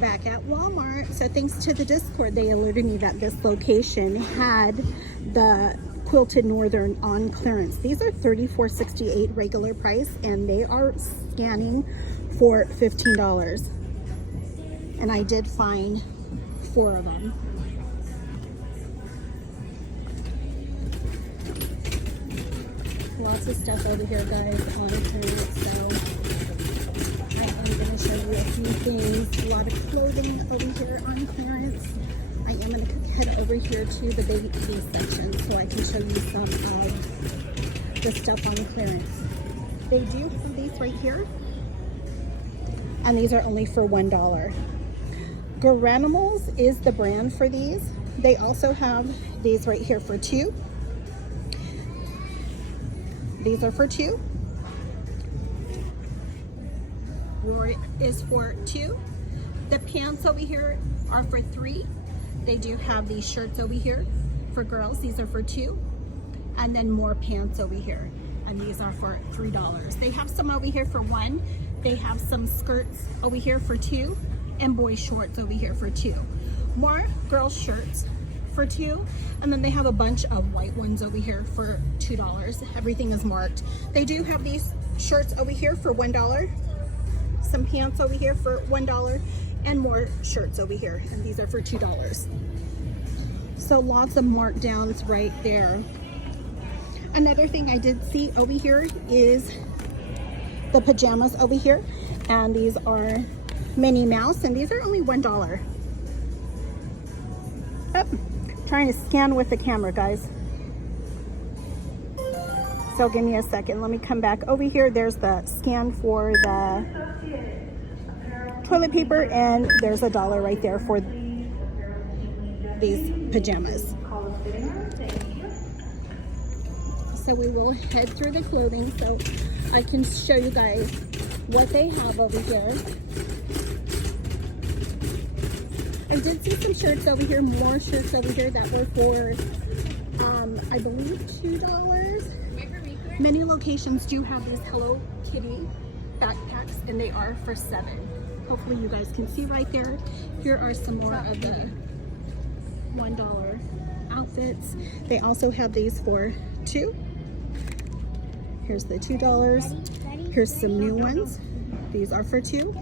Back at Walmart. So thanks to the Discord, they alerted me that this location had the quilted northern on clearance. These are $34.68 regular price, and they are scanning for $15. And I did find 4 of them. Lots of stuff over here, guys, on clearance. So I'm going to show you a few things. A lot of clothing over here on clearance. I am going to head over here to the baby section so I can show you some of the stuff on clearance. They do have these right here, and these are only for $1. Garanimals is the brand for these. They also have these right here for $2. These are for $2. Roy is for $2. The pants over here are for $3. They do have these shirts over here for girls. These are for $2. And then more pants over here. And these are for $3. They have some over here for $1. They have some skirts over here for $2. And boy shorts over here for $2. More girls shirts for $2. And then they have a bunch of white ones over here for $2. Everything is marked. They do have these shirts over here for $1. Some pants over here for $1. And more shirts over here, and these are for $2. So lots of markdowns right there. Another thing I did see over here is the pajamas over here, and these are Minnie Mouse, and these are only $1. Oh, trying to scan with the camera, guys. So give me a second. Let me come back over here. There's the scan for the toilet paper, and there's $1 right there for these pajamas. So we will head through the clothing so I can show you guys what they have over here. I did see some shirts over here, more shirts over here that were for I believe $2. Many locations do have these Hello Kitty backpacks, and they are for $7. Hopefully you guys can see right there. Here are some more of the $1 outfits. They also have these for $2. Here's the $2. Here's some new ones. These are for $2.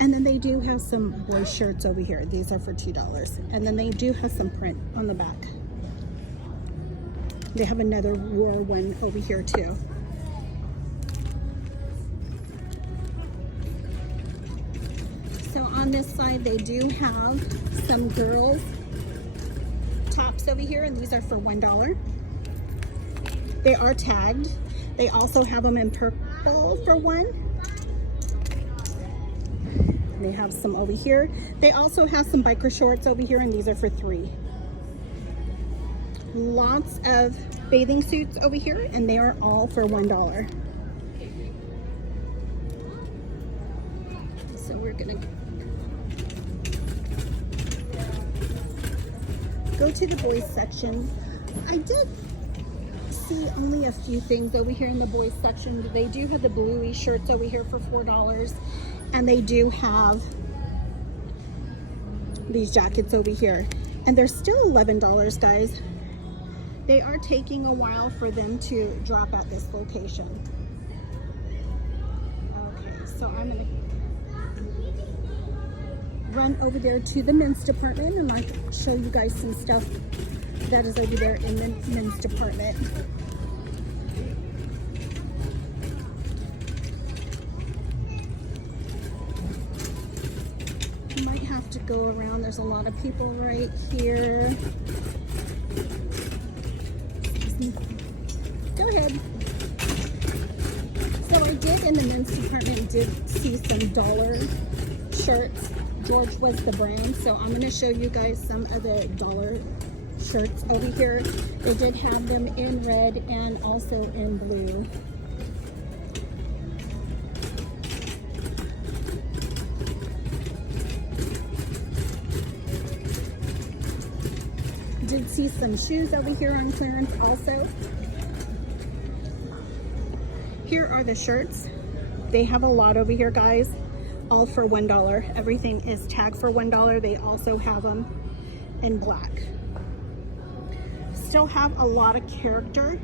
And then they do have some boy shirts over here. These are for $2. And then they do have some print on the back. They have another war one over here too. So on this side, they do have some girls tops over here, and these are for $1. They are tagged. They also have them in purple for $1. They have some over here. They also have some biker shorts over here, and these are for $3. Lots of bathing suits over here, and they are all for $1. So we're gonna go to the boys section. I did see only a few things over here in the boys section. They do have the bluey shirts over here for $4, and they do have these jackets over here, and they're still $11, guys. They are taking a while for them to drop at this location. Okay, so I'm gonna run over there to the men's department, and I'll show you guys some stuff that is over there in the men's department. You might have to go around. There's a lot of people right here. Go ahead. So I did in the men's department did see some dollar shirts. George was the brand, so I'm going to show you guys some of the dollar shirts over here. They did have them in red and also in blue. Did see some shoes over here on clearance also. Here are the shirts. They have a lot over here, guys. all for $1. Everything is tagged for $1. They also have them in black. Still have a lot of character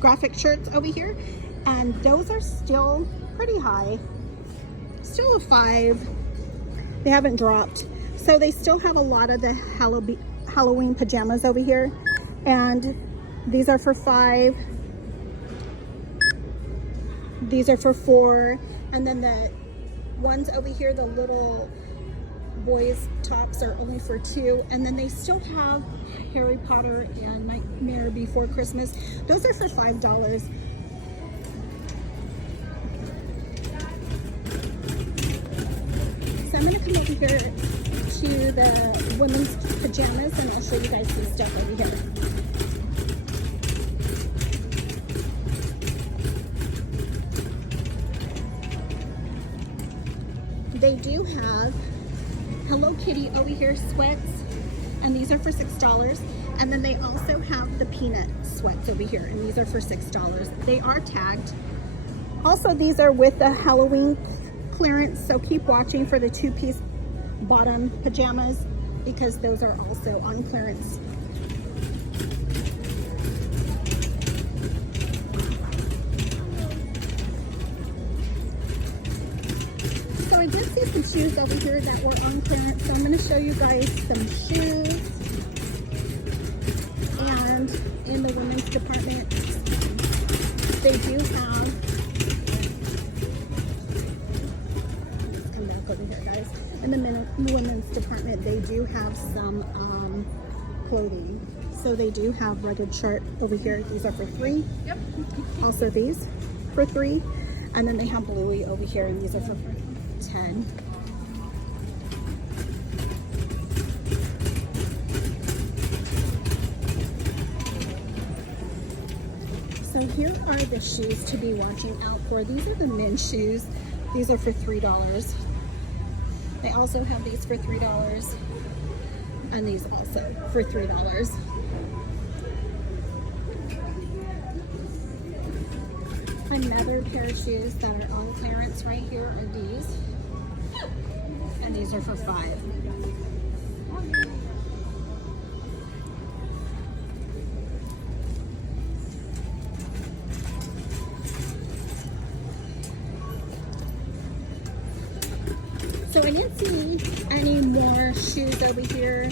graphic shirts over here, and those are still pretty high, still a 5. They haven't dropped, so they still have a lot of the Halloween pajamas over here, and these are for 5. These are for 4, and then the ones over here, the little boys tops, are only for 2, and then they still have Harry Potter and Nightmare Before Christmas. Those are for $5. So I'm going to come over here to the women's pajamas, and I'll show you guys some stuff over here. They do have Hello Kitty over here sweats, and these are for $6. And then they also have the peanut sweats over here, and these are for $6. They are tagged. Also, these are with the Halloween clearance, so keep watching for the 2-piece bottom pajamas because those are also on clearance. So I did see some shoes over here that were on clearance, so I'm going to show you guys some shoes. And in the women's department, they do have, let's come back over here, guys. In the women's department, they do have some clothing. So they do have rugged shirt over here. These are for 3. Yep. Also these for 3. And then they have bluey over here, and these are for 10. So here are the shoes to be watching out for. These are the men's shoes. These are for $3. They also have these for $3, and these also for $3. Another pair of shoes that are on clearance right here are these, and these are for $5. So I didn't see any more shoes over here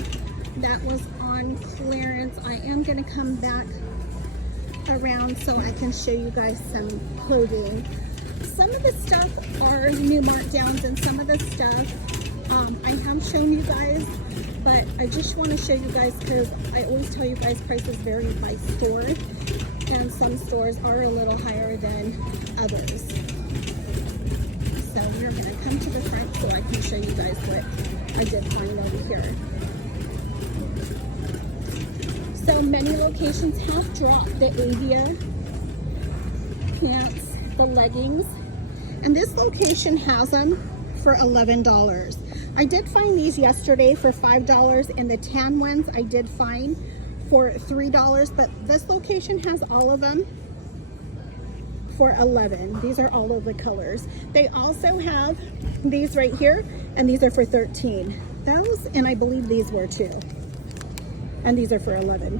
that was on clearance. I am going to come back around so I can show you guys some clothing. Some of the stuff are new markdowns, and some of the stuff I have shown you guys, but I just want to show you guys because I always tell you guys prices vary by store, and some stores are a little higher than others. So we're going to come to the front so I can show you guys what I did find over here. So many locations have dropped the Avia pants, the leggings, and this location has them for $11. I did find these yesterday for $5, and the tan ones I did find for $3, but this location has all of them for $11. These are all of the colors. They also have these right here, and these are for $13. Those, and I believe these were too. And these are for $11.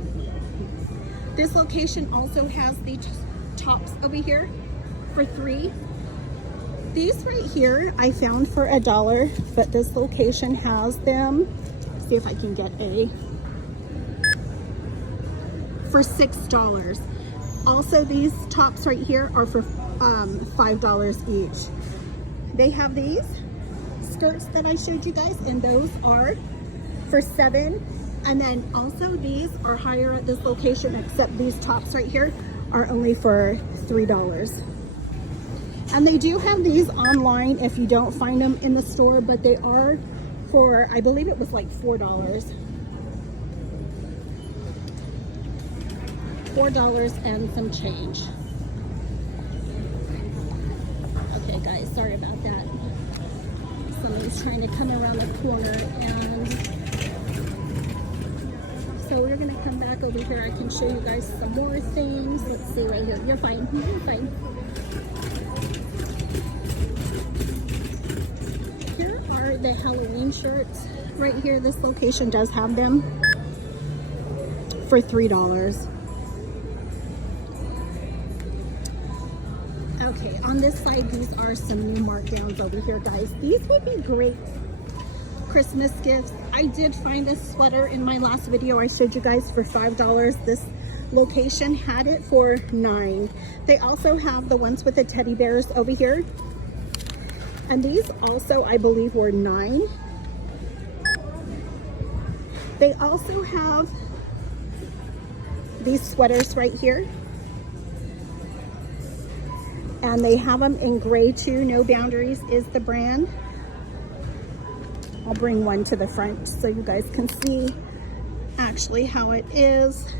This location also has the tops over here for $3. These right here I found for $1, but this location has them, see if I can get for $6. Also, these tops right here are for $5 each. They have these skirts that I showed you guys, and those are for $7. And then also these are higher at this location, except these tops right here are only for $3. And they do have these online if you don't find them in the store, but they are for, I believe it was like $4. $4 and some change. Okay guys, sorry about that. Somebody's trying to come around the corner, and so we're gonna come back over here. I can show you guys some more things. Let's see right here. You're fine. You're fine. the Halloween shirts right here. This location does have them for $3. Okay, on this side, these are some new markdowns over here, guys. These would be great Christmas gifts. I did find a sweater in my last video I showed you guys for $5. This location had it for $9. They also have the ones with the teddy bears over here. And these also, I believe, were $9. They also have these sweaters right here. And they have them in gray too. No Boundaries is the brand. I'll bring one to the front so you guys can see actually how it is.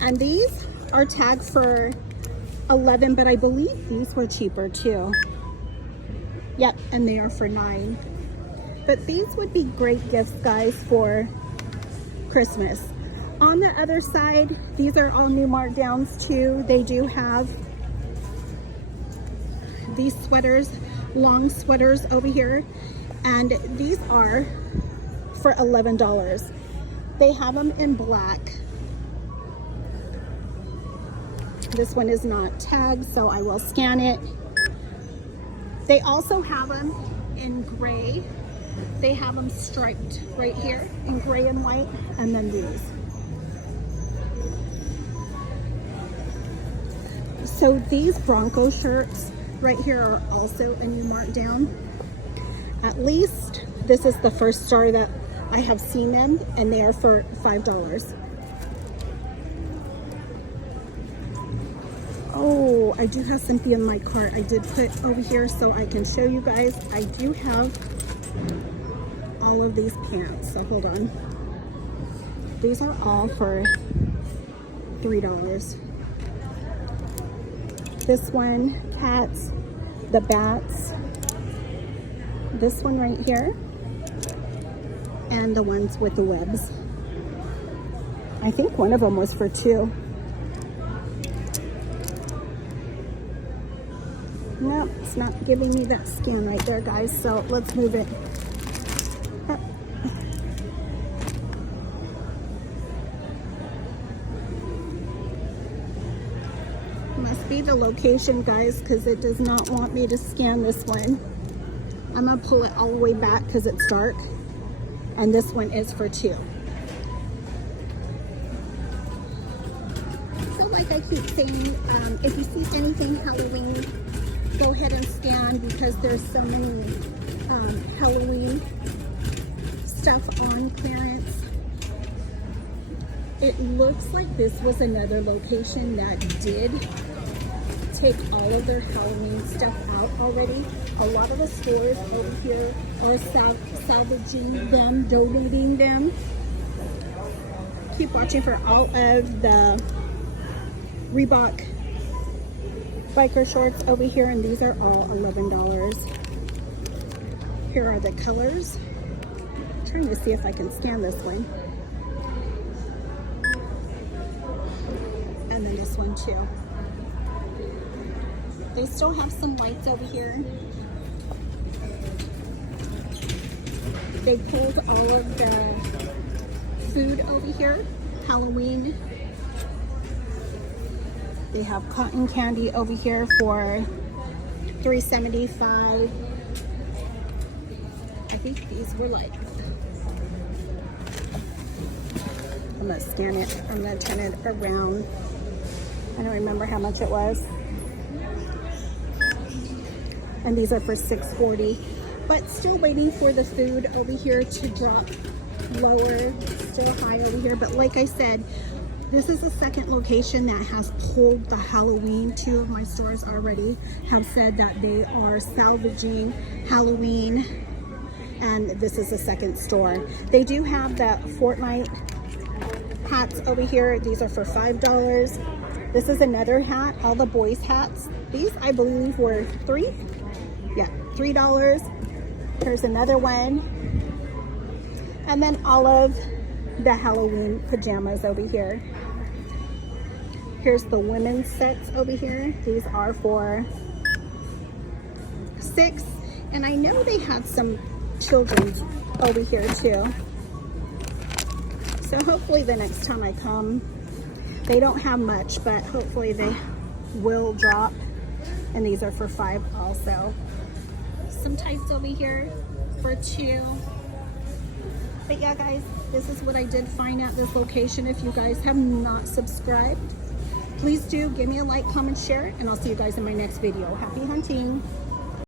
And these are tagged for $11, but I believe these were cheaper too. Yep, and they are for $9. But these would be great gifts, guys, for Christmas. On the other side, these are all new markdowns too. They do have these sweaters, long sweaters over here, and these are for $11. They have them in black. This one is not tagged, so I will scan it. They also have them in gray. They have them striped right here in gray and white, and then these. So these Bronco shirts right here are also a new markdown. At least this is the first store that I have seen them, and they are for $5. Oh, I do have something in my cart I did put over here so I can show you guys. I do have all of these pants, so hold on. These are all for $3. This one, cats, the bats, this one right here, and the ones with the webs. I think one of them was for $2. Nope, it's not giving me that scan right there, guys, so let's move it. Must be the location, guys, because it does not want me to scan this one. I'm gonna pull it all the way back because it's dark, and this one is for $2. So like I keep saying, if you see anything Halloween, go ahead and scan, because there's so many Halloween stuff on clearance. It looks like this was another location that did take all of their Halloween stuff out already. A lot of the stores over here are salvaging them, donating them. Keep watching for all of the Reebok biker shorts over here, and these are all $11. Here are the colors. I'm trying to see if I can scan this one. And then this one too. They still have some lights over here. They pulled all of the food over here, Halloween. They have cotton candy over here for $3.75. I think these were like, I'm gonna scan it. I'm gonna turn it around. I don't remember how much it was. And these are for $6.40. But still waiting for the food over here to drop lower. Still high over here. But like I said, this is the second location that has pulled the Halloween. 2 of my stores already have said that they are salvaging Halloween. And this is the second store. They do have the Fortnite hats over here. These are for $5. This is another hat, all the boys hats. These I believe were $3. Yeah, $3. Here's another one. And then all of the Halloween pajamas over here. Here's the women's sets over here. These are for $6. And I know they had some children's over here too. So hopefully the next time I come, they don't have much, but hopefully they will drop. And these are for $5 also. Some tights over here for $2. But yeah, guys, this is what I did find at this location. If you guys have not subscribed, please do give me a like, comment, share, and I'll see you guys in my next video. Happy hunting.